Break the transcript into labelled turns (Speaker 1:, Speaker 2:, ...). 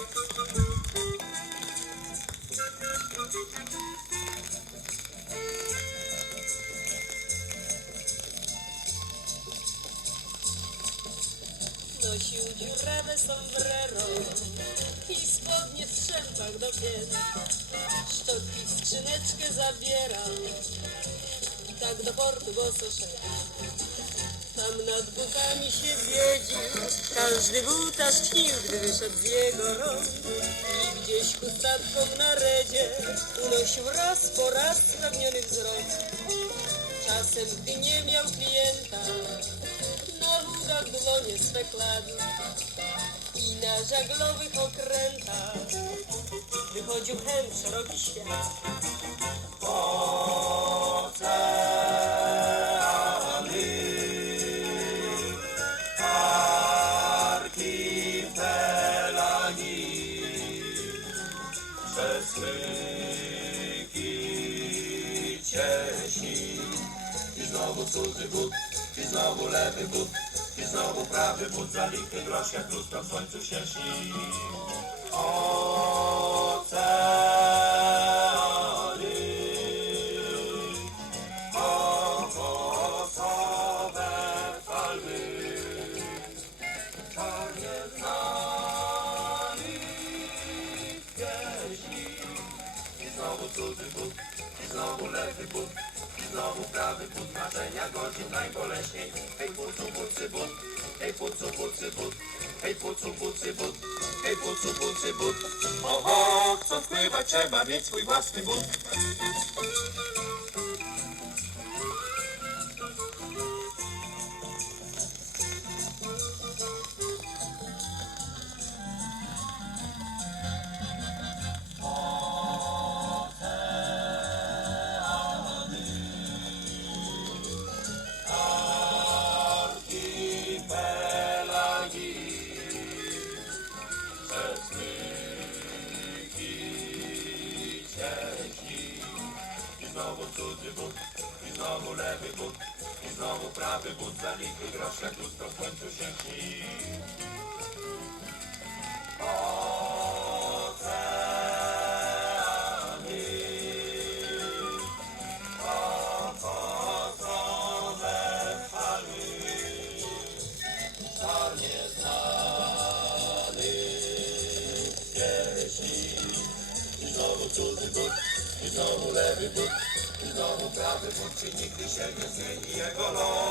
Speaker 1: Nosił dziurawe sombrero i spodnie w strzępach do pięt. Szczotki w skrzyneczkę zabierał i tak do portu boso szedł. Nad butami się każdy buta śnił, gdy wyszedł z jego rąk. I gdzieś chustawką na redzie unosił raz po raz spragniony wzrok. Czasem, gdy nie miał klienta, na ługach dłonie swe kladł. I na żaglowych okrętach wychodził w szeroki świat.
Speaker 2: Myki cieśni I znowu cudzy but, i znowu lewy but I znowu prawy but, za lichy grosz jak lustro w słońcu się śni znowu cudzy but, i znowu lewy but I znowu prawy but, marzenia godzin najboleśniej. Hej pucu pucy but, hej pucu pucy but. Hej pucu pucy but, hej pucu pucy but. Oho, co wpływa trzeba mieć swój własny but znowu cudzy but, i znowu lewy but I znowu prawy but, za lichy grosz jak lustro w końcu się śni Oceany Owocowe fali Star nieznanych pieśni I znowu cudzy but, i znowu lewy but znowu prawy but, czy nigdy się nie zmieni jego los